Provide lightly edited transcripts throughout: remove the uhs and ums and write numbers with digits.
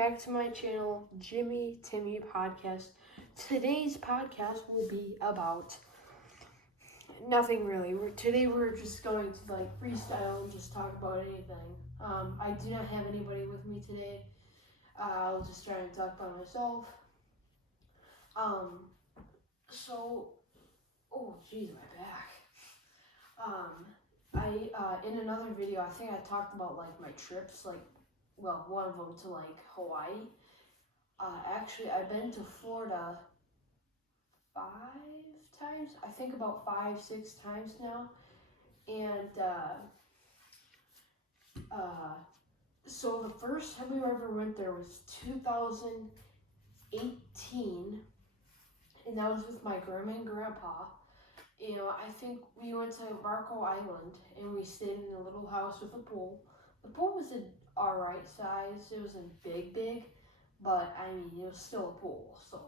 back to my channel, Jimmy Timmy Podcast. Today's podcast will be about nothing really. Today we're just going to freestyle and just talk about anything. I do not have anybody with me today. I'll just try and talk by myself. Oh jeez, my back. In another video, I think I talked about my trips, one of them to Hawaii. Actually, I've been to Florida 5 times. I think about 5-6 times now. And so the first time we ever went there was 2018, and that was with my grandma and grandpa. I think we went to Marco Island, and we stayed in a little house with a pool. The pool was an alright size. It wasn't big, but I mean, it was still a pool, so.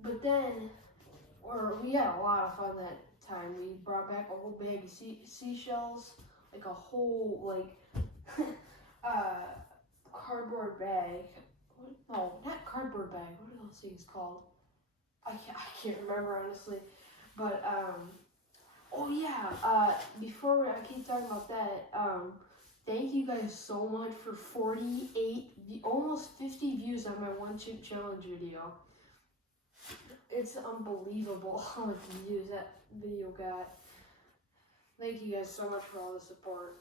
But then, we had a lot of fun that time. We brought back a whole bag of seashells, like a whole, cardboard bag. No, not cardboard bag. What are those things called? I can't remember, honestly. But, oh yeah, before I keep talking about that, thank you guys so much for 48, almost 50 views on my one chip challenge video. It's unbelievable how much views that video got. Thank you guys so much for all the support.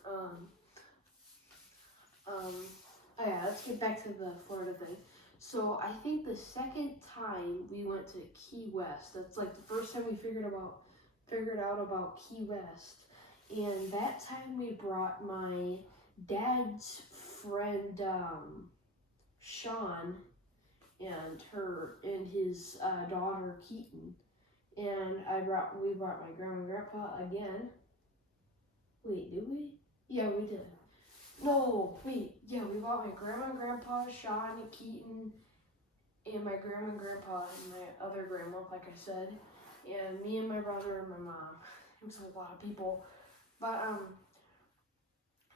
Yeah, let's get back to the Florida thing. So I think the second time we went to Key West, that's the first time we figured out about Key West. And that time we brought my dad's friend, Sean, and his daughter, Keaton. And we brought my grandma and grandpa again. Wait, did we? Yeah, we did. No, wait, yeah, we brought my grandma and grandpa, Sean, Keaton, and my grandma and grandpa, and my other grandma, like I said, and me and my brother and my mom. It was a lot of people. But,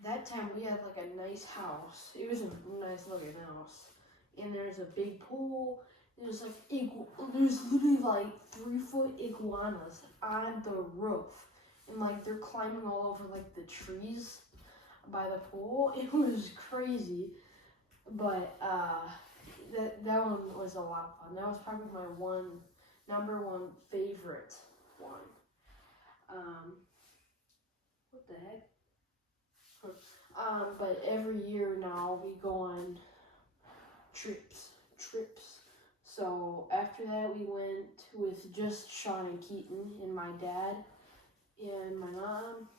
that time we had a nice house. It was a nice looking house. And there's a big pool. There's literally 3-foot iguanas on the roof. And they're climbing all over the trees by the pool. It was crazy. But that one was a lot of fun. That was probably my number one favorite one. What the heck? But every year now we go on trips. So after that we went with just Sean and Keaton and my dad and my mom.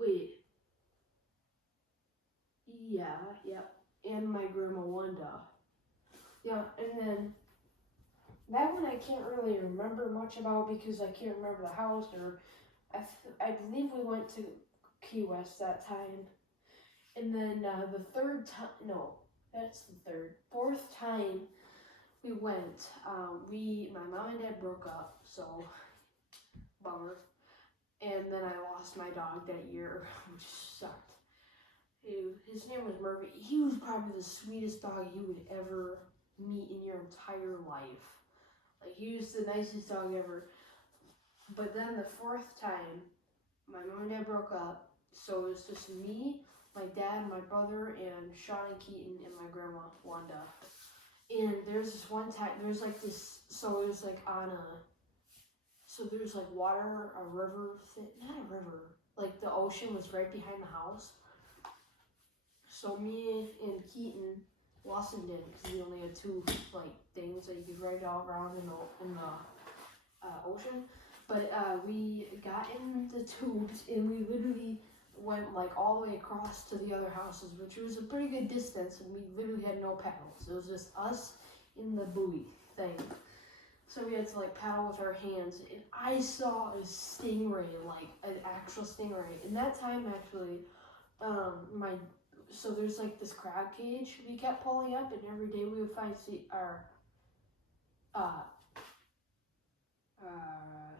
Wait. Yeah, yep. And my grandma Wanda. Yeah, and then that one I can't really remember much about because I can't remember the house, or I believe we went to Key West that time. And then the third time, no, that's the fourth time we went, my mom and dad broke up, so bummer. And then I lost my dog that year, which sucked. His name was Murphy. He was probably the sweetest dog you would ever meet in your entire life. He was the nicest dog ever. But then the fourth time, my mom and dad broke up, so it was just me, my dad, my brother, and Sean and Keaton, and my grandma Wanda. And there's this one time, there's this, so it was so there's water, a river, not a river, the ocean was right behind the house. So me and Keaton, Lawson did, because we only had 2 things that you could ride all around in the ocean. But we got in the tubes and we literally went all the way across to the other houses, which was a pretty good distance, and we literally had no paddles. It was just us in the buoy thing. So we had to paddle with our hands, and I saw a stingray, an actual stingray. And that time actually, so there's this crab cage we kept pulling up, and every day we would find our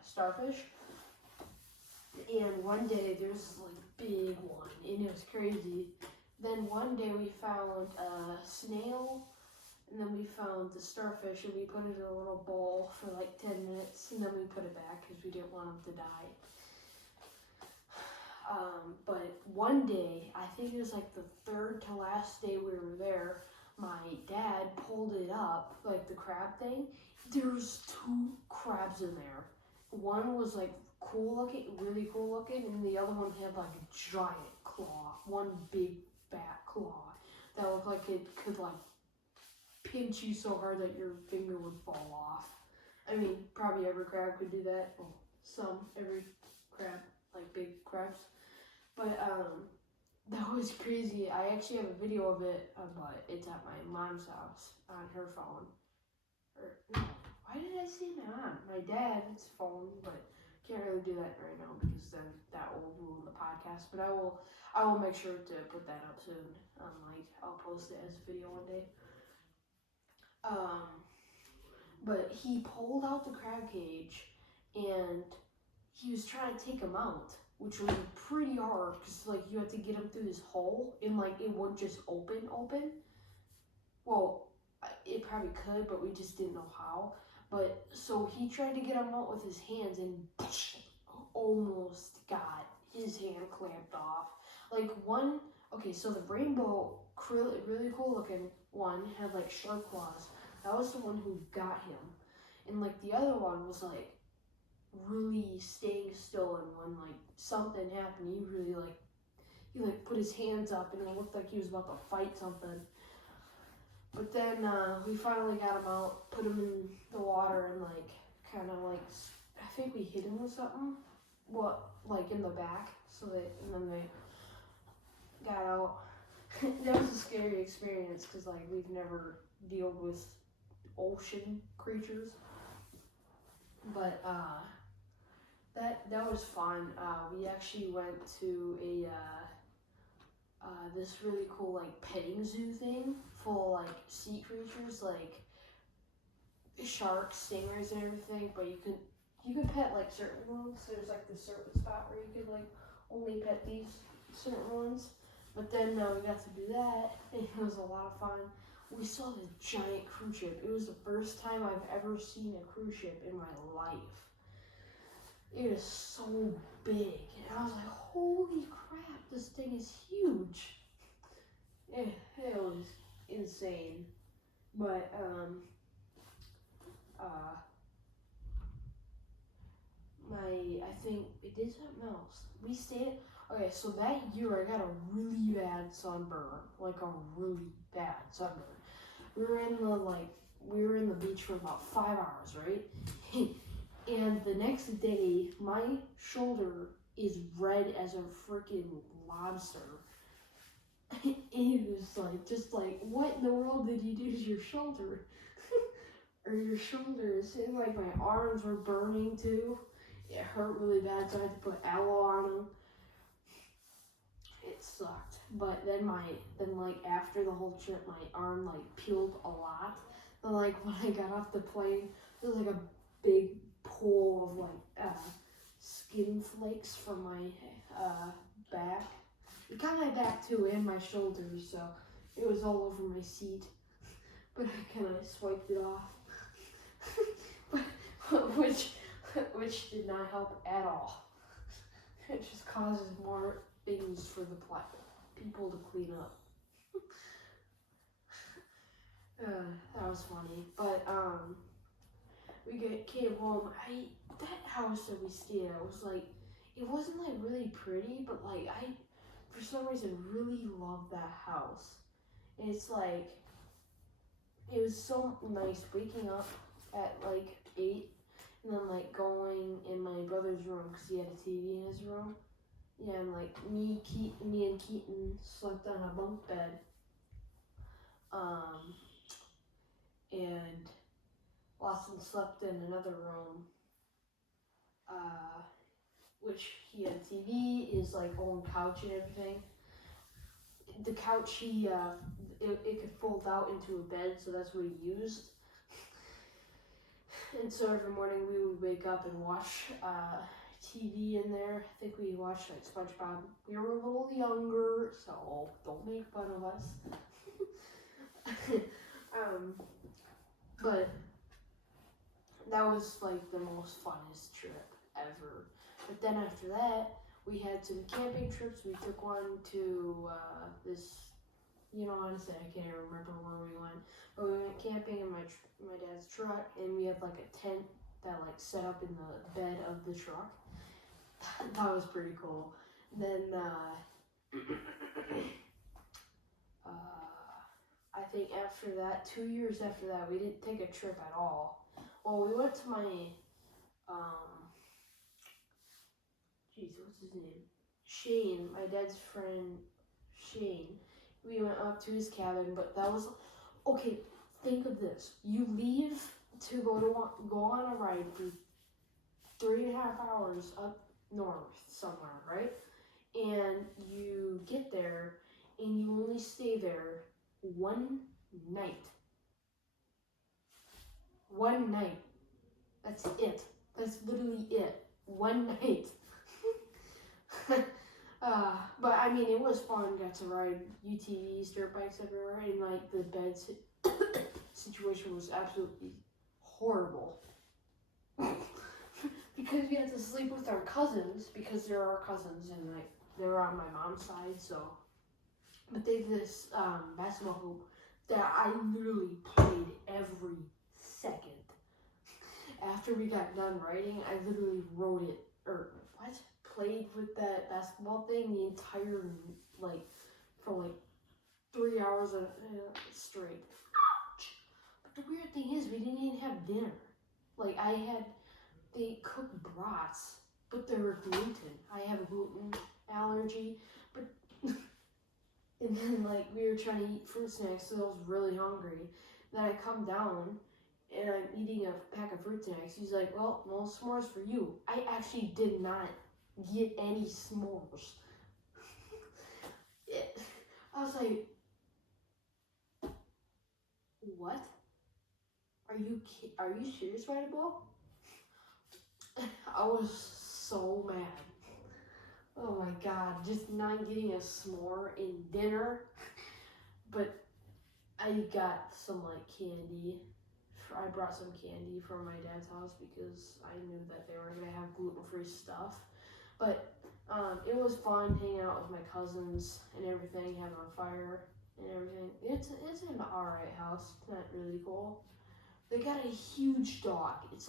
starfish. And one day there's this big one, and it was crazy. Then one day we found a snail, and then we found the starfish, and we put it in a little bowl for like 10 minutes, and then we put it back because we didn't want them to die. But one day, I think it was like the third to last day we were there, my dad pulled it up, like the crab thing. There was 2 crabs in there. One was like cool looking, really cool looking, and the other one had like a giant claw, one big fat claw that looked like it could like pinch you so hard that your finger would fall off. I mean, probably every crab could do that. Well, every crab, like big crabs. But that was crazy. I actually have a video of it, but it's at my mom's house on her phone. Or no, why did I say my mom? My dad's phone, but can't really do that right now because then that will ruin the podcast. But I will make sure to put that up soon. I'll post it as a video one day. But he pulled out the crab cage and he was trying to take him out, which was pretty hard because like you had to get him through this hole and like it wouldn't just open. Well, it probably could, but we just didn't know how. But so he tried to get him out with his hands and almost got his hand clamped off. Like one, okay, so the rainbow, really cool looking one had like sharp claws. That was the one who got him. And like the other one was like really staying still, and when like something happened, he put his hands up and it looked like he was about to fight something. But then we finally got him out, put him in the water, and like kind of like I think we hit him with something, like in the back, and then they got out. That was a scary experience because like we've never dealt with ocean creatures, but that was fun. We actually went to a this really cool like petting zoo thing full of like sea creatures like sharks, stingrays, and everything. But you can pet like certain ones. There's like this certain spot where you could like only pet these certain ones. But then we got to do that, and it was a lot of fun. We saw this giant cruise ship. It was the first time I've ever seen a cruise ship in my life. It is so big, and I was like, holy crap, this thing is huge. It was insane. But I think we did something else. We stayed. Okay, so that year I got a really bad sunburn, like a really bad sunburn. We were in the beach for about 5 hours, right? And the next day, my shoulder is red as a freaking lobster. It was like, what in the world did you do to your shoulder? Or your shoulders? And like my arms were burning too. It hurt really bad, so I had to put aloe on them. It sucked. But then after the whole trip, my arm like peeled a lot. But like when I got off the plane, there was like a big pool of like skin flakes from my back. It got my back too and my shoulders, so it was all over my seat. But I kind of swiped it off, which did not help at all. It just causes more things for the people to clean up. That was funny, but we came home. That house that we stayed at was like, it wasn't like really pretty, but like I, for some reason, really loved that house. And it's like, it was so nice waking up at like 8 and then like going in my brother's room because he had a TV in his room. Yeah, and like me and Keaton slept on a bunk bed. And Lawson slept in another room, which he had a TV, his like own couch and everything. The couch it could fold out into a bed, so that's what he used. And so every morning we would wake up and watch TV in there. I think we watched like SpongeBob. We were a little younger, so don't make fun of us. But that was like the most funnest trip ever. But then after that, we had some camping trips. We took one to this. Honestly, I can't even remember where we went. But we went camping in my dad's truck, and we had like a tent that like set up in the bed of the truck. That was pretty cool. Then I think after that, 2 years after that, we didn't take a trip at all. Well, we went to my what's his name? Shane, my dad's friend Shane. We went up to his cabin, but that was okay. Think of this: you leave to go on a ride for 3.5 hours up north somewhere, right? And you get there, and you only stay there one night. One night. That's it. That's literally it. One night. But I mean, it was fun. Got to ride UTVs, dirt bikes everywhere, and like the bed situation was absolutely horrible. Because we had to sleep with our cousins, because they're our cousins, and like they're on my mom's side, so. But they have this basketball hoop that I literally played every second. After we got done riding, I literally rode it, played with that basketball thing the entire, for 3 hours straight. Ouch! But the weird thing is, we didn't even have dinner. They cooked brats, but they were gluten. I have a gluten allergy, but, and then we were trying to eat fruit snacks, so I was really hungry. Then I come down, and I'm eating a pack of fruit snacks. He's like, well, no s'mores for you. I actually did not get any s'mores. I was like, what? Are you serious, Rydable? I was so mad. Oh my god, just not getting a s'more in dinner. But I got some candy. I brought some candy from my dad's house because I knew that they were gonna have gluten-free stuff. But it was fun hanging out with my cousins and everything, having a fire and everything. It's an alright house. It's not really cool. They got a huge dog. It's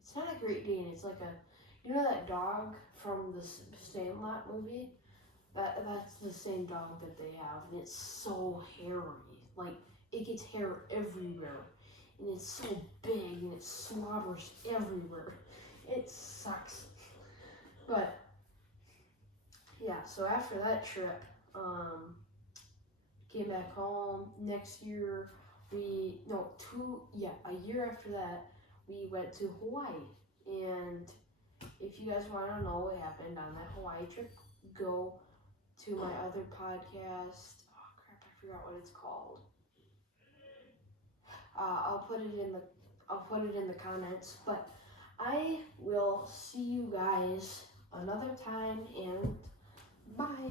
it's not a Great Dane. It's like that dog from the Sandlot movie? That's the same dog that they have, and it's so hairy. It gets hair everywhere, and it's so big, and it slobbers everywhere. It sucks. But yeah, so after that trip, came back home. Next year, a year after that, we went to Hawaii. And if you guys want to know what happened on that Hawaii trip, go to my other podcast. Oh crap, I forgot what it's called. I'll put it in the comments. But I will see you guys another time, and bye.